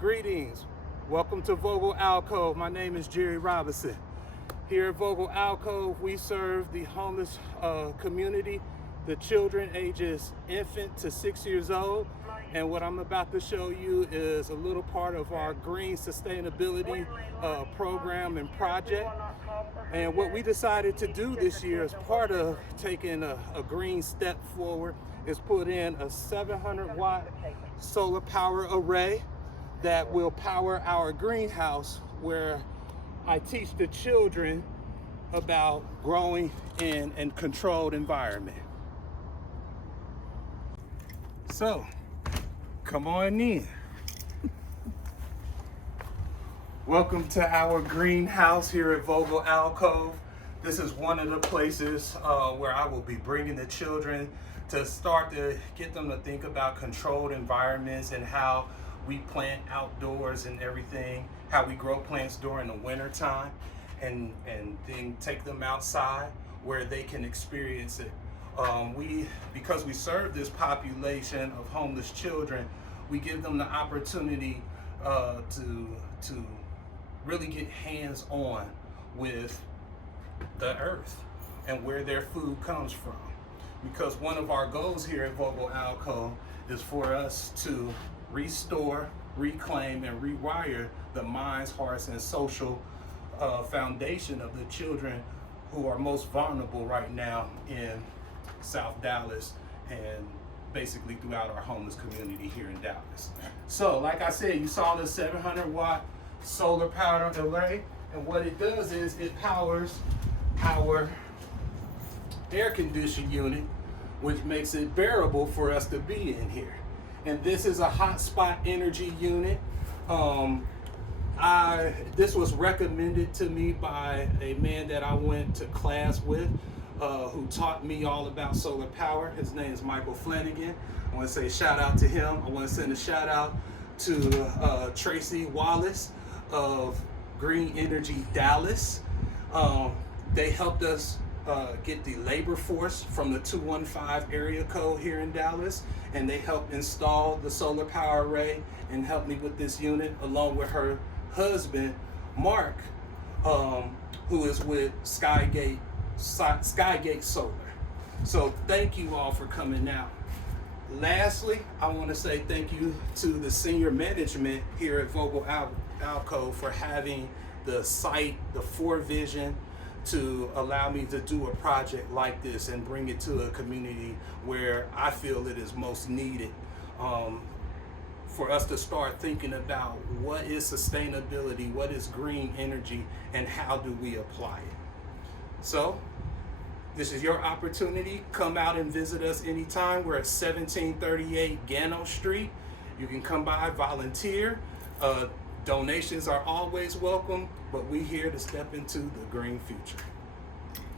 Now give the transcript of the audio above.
Greetings. Welcome to Vogel Alcove. My name is Jerry Robinson. Here at Vogel Alcove, we serve the homeless community, the children ages infant to 6 years old. And what I'm about to show you is a little part of our green sustainability program and project. And what we decided to do this year as part of taking a green step forward is put in a 700-watt solar power array that will power our greenhouse, where I teach the children about growing in a controlled environment. So, come on in. Welcome to our greenhouse here at Vogel Alcove. This is one of the places where I will be bringing the children to start to get them to think about controlled environments and how we plant outdoors and everything, how we grow plants during the winter time, and then take them outside where they can experience it. Because we serve this population of homeless children, we give them the opportunity to really get hands-on with the earth and where their food comes from. Because one of our goals here at Vogel Alcove is for us to restore, reclaim, and rewire the minds, hearts, and social foundation of the children who are most vulnerable right now in South Dallas and basically throughout our homeless community here in Dallas. So, like I said, you saw the 700-watt solar power array, and what it does is it powers our air conditioning unit, which makes it bearable for us to be in here. And this is a hotspot energy unit. This was recommended to me by a man that I went to class with, who taught me all about solar power. His name is Michael Flanagan. I want to say shout out to him. I want to send a shout out to Tracy Wallace of Green Energy Dallas. They helped us get the labor force from the 215 area code here in Dallas, and they helped install the solar power array and helped me with this unit, along with her husband, Mark, who is with Skygate Solar. So thank you all for coming out. Lastly, I want to say thank you to the senior management here at Vogel Alcove for having the sight, the forevision, to allow me to do a project like this and bring it to a community where I feel it is most needed, for us to start thinking about what is sustainability, what is green energy, and how do we apply it. So this is your opportunity. Come out and visit us anytime. We're at 1738 Gano Street. You can come by, volunteer. Donations are always welcome, but we're here to step into the green future.